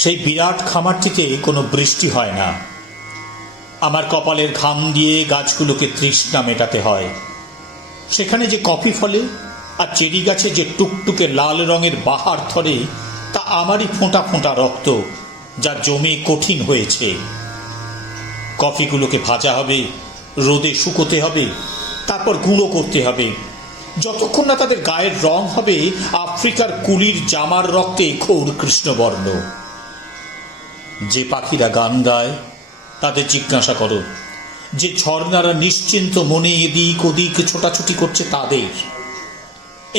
সেই বিরাট খামারটিতে কোনো বৃষ্টি হয় না। আমার কপালের ঘাম দিয়ে গাছগুলোকে তৃষ্ণা মেটাতে হয়। সেখানে যে কফি ফলে আর চেরি গাছে যে টুকটুকে লাল রঙের বাহার ধরে, তা আমারই ফোঁটা ফোঁটা রক্ত, যা জমে কঠিন হয়েছে। কফিগুলোকে ভাজা হবে, রোদে শুকোতে হবে, তারপর গুঁড়ো করতে হবে, যতক্ষণ না তাদের গায়ের রং হবে আফ্রিকার কুলির জামার রক্তে খৌর কৃষ্ণবর্ণ। যে পাখিরা গান গায় তাদের জিজ্ঞাসা করো, যে ঝর্ণারা নিশ্চিন্ত মনে এদিক ওদিক ছোটাছুটি করছে তাদের।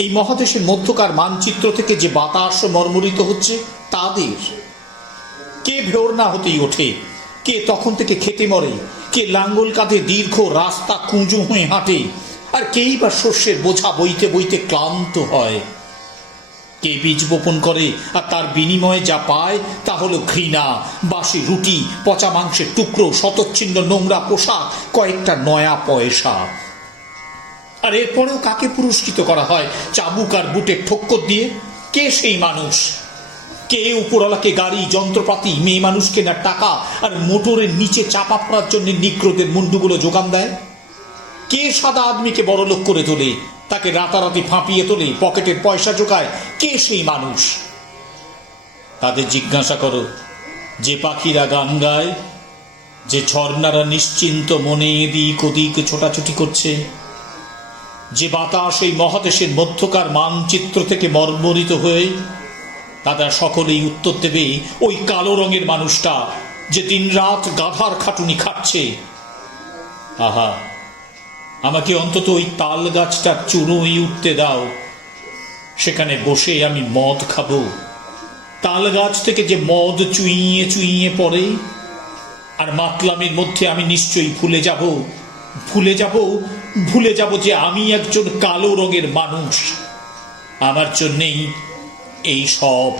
এই মহাদেশের মধ্যকার মানচিত্র থেকে যে বাতাস মর্মরিত হচ্ছে তাদের। কে ভোর না হতেই ওঠে, কে তখন থেকে খেতে মরে, কে লাঙ্গল কাঁধে দীর্ঘ রাস্তা কুঁজো হয়ে হাঁটে, আর কেই বা শস্যের বোঝা বইতে বইতে ক্লান্ত হয়। কে বীজ বপন করে আর তার বিনিময়ে যা পায় তা হলো ঘৃণা, বাসি রুটি, পচা মাংসের টুকরো, শতচ্ছিন্ন নোংরা পোশাক, কয়েকটা নয়া পয়সা। আর এরপরেও কাকে পুরস্কৃত করা হয় চাবুক আর বুটের ঠক্কর দিয়ে? কে সেই মানুষ? কে উপরওয়ালাকে গাড়ি, যন্ত্রপাতি, মেয়ে মানুষ কেনার টাকা আর মোটরের নিচে চাপা পড়ার জন্য নিগ্রোদের মুন্ডুগুলো যোগান দেয়? কে সাদা আদমিকে বড়লোক করে তোলে, তাকে রাতারাতি ফাঁপিয়ে তোলে, পকেটের পয়সা জোগায়? কে সেই মানুষ? তাদের জিজ্ঞাসা করো, যে পাখিরা গান গায়, যে ঝর্ণারা নিশ্চিন্ত মনে এদিক ওদিক ছোটাছুটি করছে, যে বাতাস এই মহাদেশের মধ্যকার মানচিত্র থেকে মর্মরিত হয়ে, তারা সকলেই উত্তর দেবে ওই কালো রঙের মানুষটা যে দিনরাত গাধার খাটুনি খাচ্ছে। আহা, আমাকে অন্তত ওই তাল গাছটার চূড়োই উঠতে দাও, সেখানে বসে আমি মদ খাবো। তাল গাছ থেকে যে মদ চুইয়ে চুইয়ে পড়ে, আর মাতলামের মধ্যে আমি নিশ্চয়ই ভুলে যাব যে আমি একজন কালো রঙের মানুষ। আমার জন্যেই এই সব।